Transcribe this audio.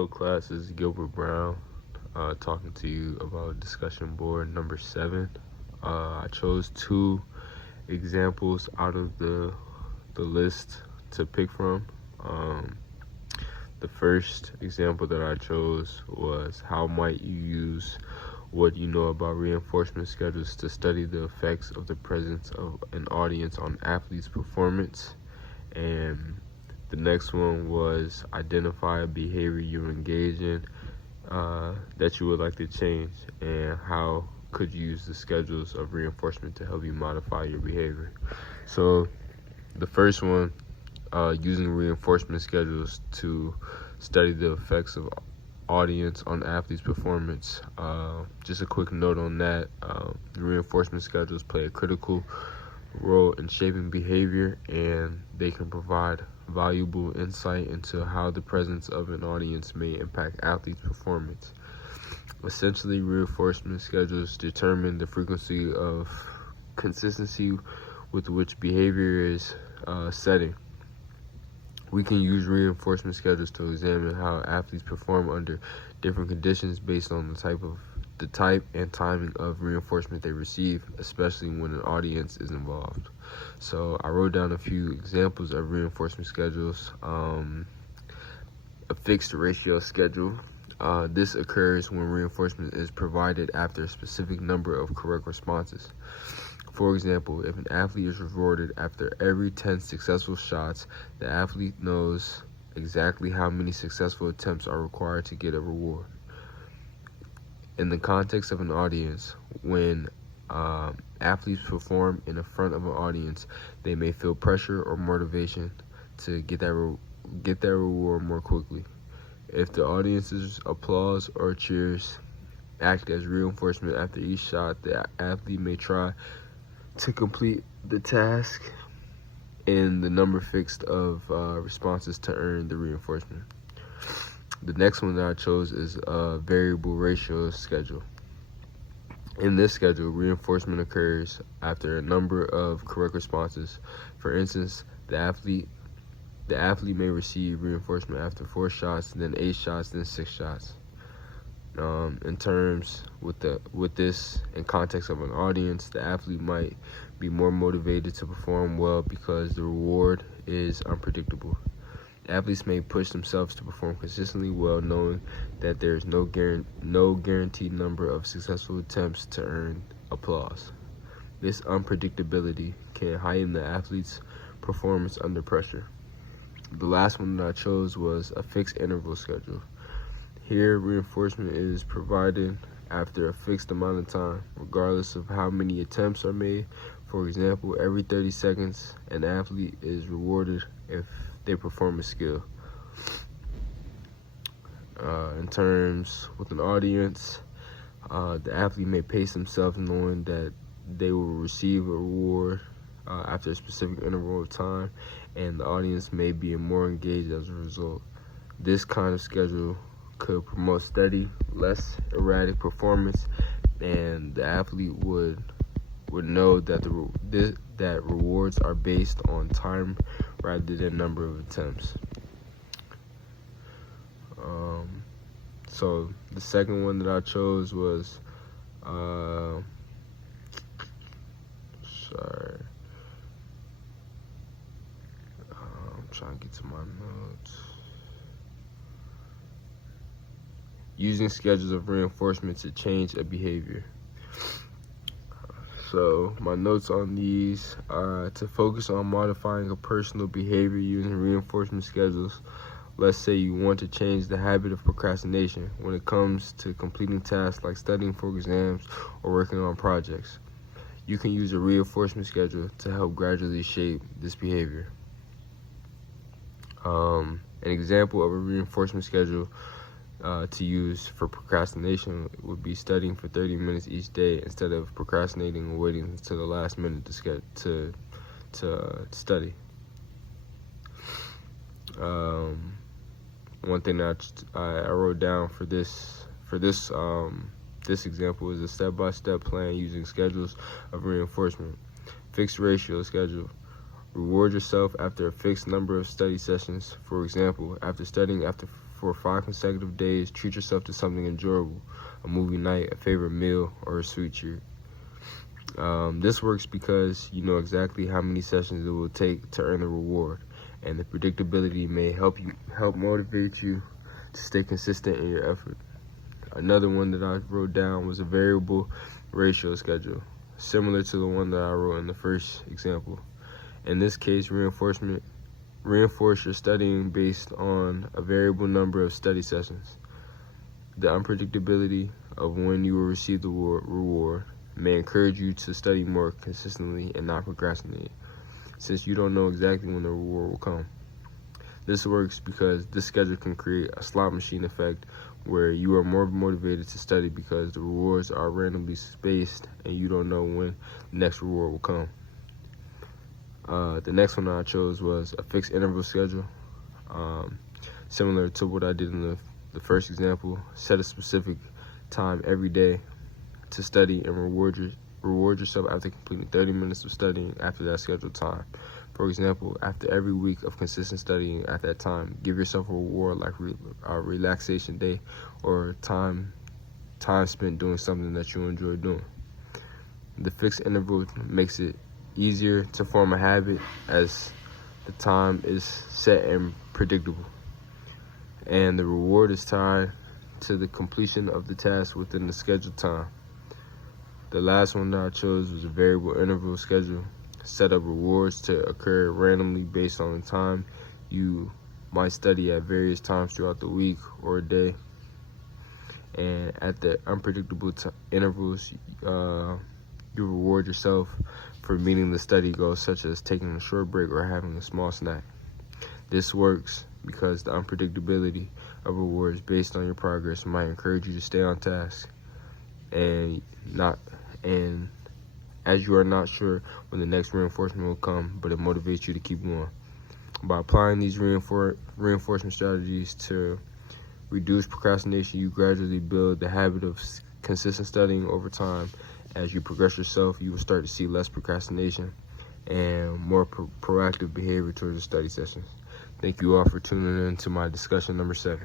Hello class, this is Gilbert Brown talking to you about discussion board number 7. I chose 2 examples out of the list to pick from. The first example that I chose was how might you use what you know about reinforcement schedules to study the effects of the presence of an audience on athletes' performance. And the next one was identify a behavior you engage in that you would like to change, and how could you use the schedules of reinforcement to help you modify your behavior. So the first one, using reinforcement schedules to study the effects of audience on athletes' performance. Just a quick note on that. Reinforcement schedules play a critical role in shaping behavior, and they can provide valuable insight into how the presence of an audience may impact athletes' performance. Essentially, reinforcement schedules determine the frequency of consistency with which behavior is setting. We can use reinforcement schedules to examine how athletes perform under different conditions based on the type and timing of reinforcement they receive, especially when an audience is involved. So I wrote down a few examples of reinforcement schedules. A fixed ratio schedule. This occurs when reinforcement is provided after a specific number of correct responses. For example, if an athlete is rewarded after every 10 successful shots, the athlete knows exactly how many successful attempts are required to get a reward. In the context of an audience, when athletes perform in front of an audience, they may feel pressure or motivation to get that reward more quickly. If the audience's applause or cheers act as reinforcement after each shot, the athlete may try to complete the task in the number fixed of responses to earn the reinforcement. The next one that I chose is a variable ratio schedule. In this schedule, reinforcement occurs after a number of correct responses. For instance, the athlete may receive reinforcement after 4 shots, then 8 shots, then 6 shots. In terms with this in context of an audience, the athlete might be more motivated to perform well because the reward is unpredictable. Athletes may push themselves to perform consistently well, knowing that there is no guaranteed number of successful attempts to earn applause. This unpredictability can heighten the athlete's performance under pressure. The last one that I chose was a fixed interval schedule. Here, reinforcement is provided after a fixed amount of time, regardless of how many attempts are made. For example, every 30 seconds, an athlete is rewarded if they perform a skill. In terms with an audience, the athlete may pace themselves knowing that they will receive a reward after a specific interval of time, and the audience may be more engaged as a result. This kind of schedule could promote steady, less erratic performance, and the athlete would know that that rewards are based on time rather than number of attempts. So the second one that I chose was I'm trying to get to my notes. Using schedules of reinforcement to change a behavior. So my notes on these are to focus on modifying a personal behavior using reinforcement schedules. Let's say you want to change the habit of procrastination when it comes to completing tasks like studying for exams or working on projects. You can use a reinforcement schedule to help gradually shape this behavior. An example of a reinforcement schedule to use for procrastination would be studying for 30 minutes each day instead of procrastinating and waiting until the last minute to study. One thing that I wrote down for this example is a step-by-step plan using schedules of reinforcement. Fixed ratio schedule. Reward yourself after a fixed number of study sessions. For example, after studying for 5 consecutive days. Treat yourself to something enjoyable, a movie night, a favorite meal, or a sweet treat. This works because you know exactly how many sessions it will take to earn the reward, and the predictability may help motivate you to stay consistent in your effort. Another one that I wrote down was a variable ratio schedule, similar to the one that I wrote in the first example. In this case, reinforce your studying based on a variable number of study sessions. The unpredictability of when you will receive the reward may encourage you to study more consistently and not procrastinate, since you don't know exactly when the reward will come. This works because this schedule can create a slot machine effect where you are more motivated to study because the rewards are randomly spaced and you don't know when the next reward will come. The next one I chose was a fixed interval schedule. Similar to what I did in the first example, set a specific time every day to study and reward yourself after completing 30 minutes of studying after that scheduled time. For example, after every week of consistent studying at that time, give yourself a reward like a relaxation day or time spent doing something that you enjoy doing. The fixed interval makes it easier to form a habit as the time is set and predictable, and the reward is tied to the completion of the task within the scheduled time. The last one that I chose was a variable interval schedule. Set up rewards to occur randomly based on the time you might study at various times throughout the week or day. And at the unpredictable intervals, you reward yourself for meeting the study goals, such as taking a short break or having a small snack. This works because the unpredictability of rewards based on your progress might encourage you to stay on task and as you are not sure when the next reinforcement will come, but it motivates you to keep going. By applying these reinforcement strategies to reduce procrastination, you gradually build the habit of consistent studying over time. As you progress yourself, you will start to see less procrastination and more proactive behavior towards the study sessions. Thank you all for tuning in to my discussion number 7.